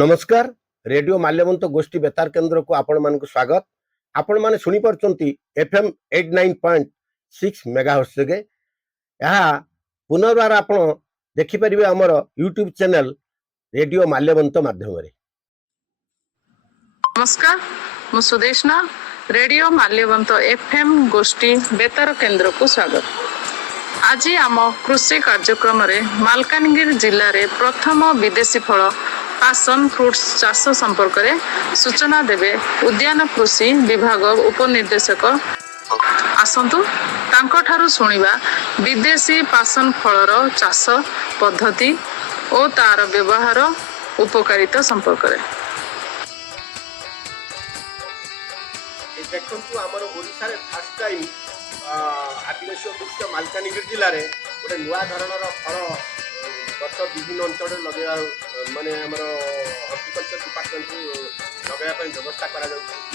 नमस्कार रेडियो माल्यवंत गोष्ठी बेतार केन्द्र को आपण मान स्वागत। आपण माने सुनी परचंती एफएम 89.6 मेगाहर्ट्ज गे यहा पुनर्बार आपण देखि परिबे हमर यूट्यूब चैनल रेडियो माल्यवंत माध्यम रे। नमस्कार मु सुदेशना रेडियो माल्यवंत एफएम गोष्ठी बेतार केन्द्र को स्वागत। आज आम कृषि कार्यक्रम रे मालकानगिरी जिल्ला रे प्रथम विदेशी फल पासन फ्रुट्स चाष संपर्क रे सूचना देवे उद्यान कृषि विभाग उपनिर्देशक। आसंतु तांको ठारू सुनिबा विदेशी पासन फलर चाष पद्धति और तार व्यवहार उपकारिता संपर्क रे। देखंतु हमर ओडिसा रे फर्स्ट टाइम आदिवासी अध्यक्ष मालकानगिरी जिल्ला रे गोटे नुआ धरणर फल गछ विभिन्न अंचल लगे माने हमर हॉर्टिकल्चर डिपार्टमेंट लगे व्यवस्था करा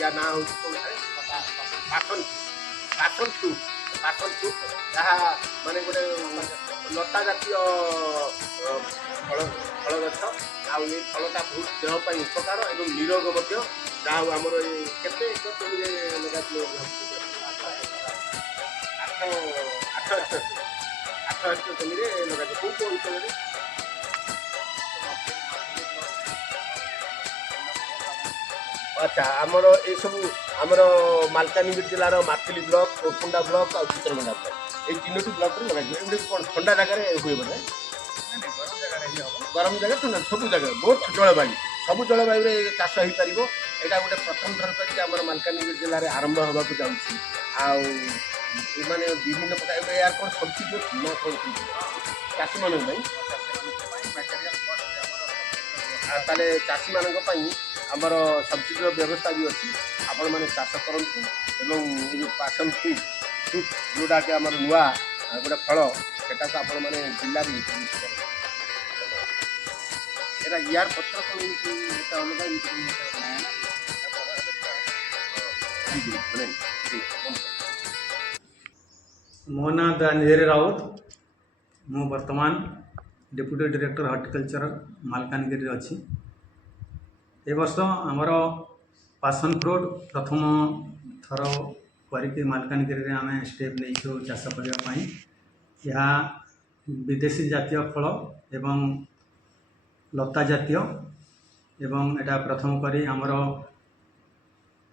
या ना हो पासन फ्रूट जहाँ माने गोटे लता जातीय फल गछ आ फलटा बहुत देह उपकार और निरोग जहाँ आमर केते लगा 8 हेक्टर जमी लगा कौ कौ अंचल अच्छा आमर ये सब आमर मालकानगिरी जिलार माथिली ब्लॉक कोरकुंडा ब्लॉक और चित्रगंडा ब्लॉक ये 3टी ब्लॉक रे लगा कौन ठंडा जगह हुए बोले गरम जगह ठंडा सब जगह बहुत जलवायु सब जलवायु चाष हो पार यहाँ गोटे प्रथम थर कर मालकानगिरी जिले में आरंभ होगा जाऊँ माने विभिन्न प्रकार यार कौन सब्सिडी अच्छी ना कौन चाषी मान ताले चाषी मान आमर सब्सिडी व्यवस्था भी अच्छी आपण मैंने चाष करूँ जो पासन फ्रूट जोटा कि आम नुआ गोटे फल सेटा को आपण मैंने जिले में इंट्रोड्यूस कर यार पत्र कौन अलग मो ना दानिधेरी राउत मु वर्तमान डेप्यूटी डायरेक्टर हॉर्टिकल्चर मालकानगिरी अच्छी ए वर्ष आमर पासन फ्रूट प्रथम थर करके मालकानगिरी आम स्टेप नहीं चाष करने यह विदेशी जातीय फल एवं लता जातीय एवं एटा प्रथम करी आमर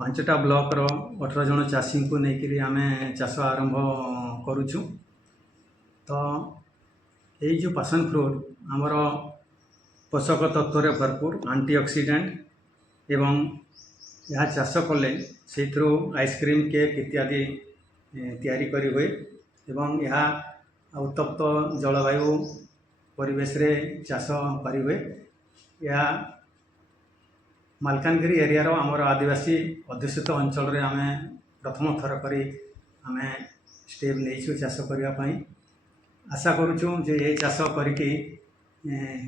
5टा ब्लॉक रो 18 जन चाषी को लेकर आम चाष आरंभ करुचु। तो यही जो पासन फ्रूट आमर पोषक तत्व भरपूर एंटीऑक्सीडेंट एवं यह चाष कले से आइसक्रीम केक इत्यादि तैयारी करी हुए एवं यह उत्तप्त जलवायु परिवेश रे चाष करी हुए। यह मालकानगिरी एरिया रो आमर आदिवासी अध्युषित अंचल रे आमे प्रथम थर करी आमे स्टेप नहीं चाष करने आशा करुचु जे ये चाष करके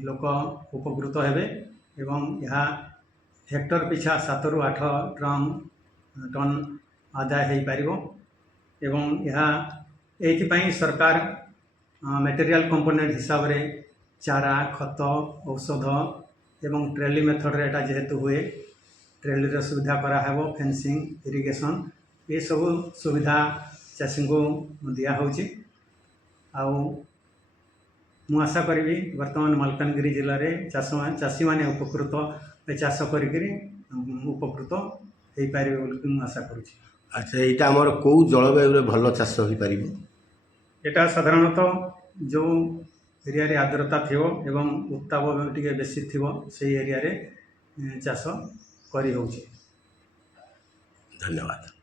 लोक उपकृत हेबे एवं यह हेक्टर पिछा 7 ରୁ 8 टन आदाय हो पारिबो एवं यह एथिपाई सरकार मटेरियल कंपोनेंट हिसाब रे चारा खत औषध एवं ट्रेली मेथड रे एटा जेहेतु हुए ट्रेली रे सुविधा करा हेबो फेंसिंग इरिगेशन ये सब सुविधा चाषी को दिया होची। आउ मु आशा करी वर्तमान मालकानगिरी जिले में चाषी माने उपकृत चाष करी उपकृत हो पारे बोली आशा करुँची। अच्छा यहाँ आमर कौ जलवायु भल चाष हो पार यहाँ साधारणतः जो एरिया रे आर्द्रता थिवो एवं उत्ताप टिके बेसी थिवो से एरिया रे चाष करी होची। धन्यवाद।